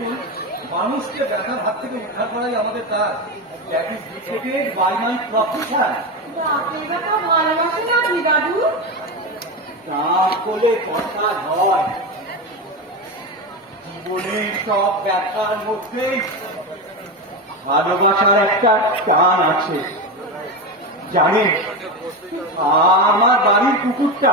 দেখুন মানুষকে ব্যথার হাত থেকে উদ্ধার করাই আমাদের কাজ। That is dictated by my profession বাপরে বাবা ভালোবাসে না আপনি দাদু? তা বলে কথা নয় জীবনের সব ব্যথার মধ্যেই ভালোবাসার একটা টান আছে। জানেন আমার বাড়ির কুকুরটা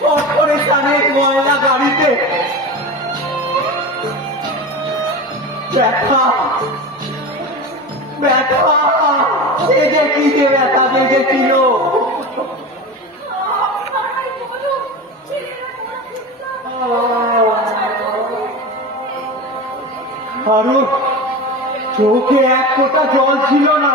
কর্পোরেশনের ময়লা গাড়িতে। ব্যথা। ব্যথা। সে যে কি যে ব্যথা বেঁধেছিল আপনারাই আরও চোখে এক ফোঁটা জল ছিল না।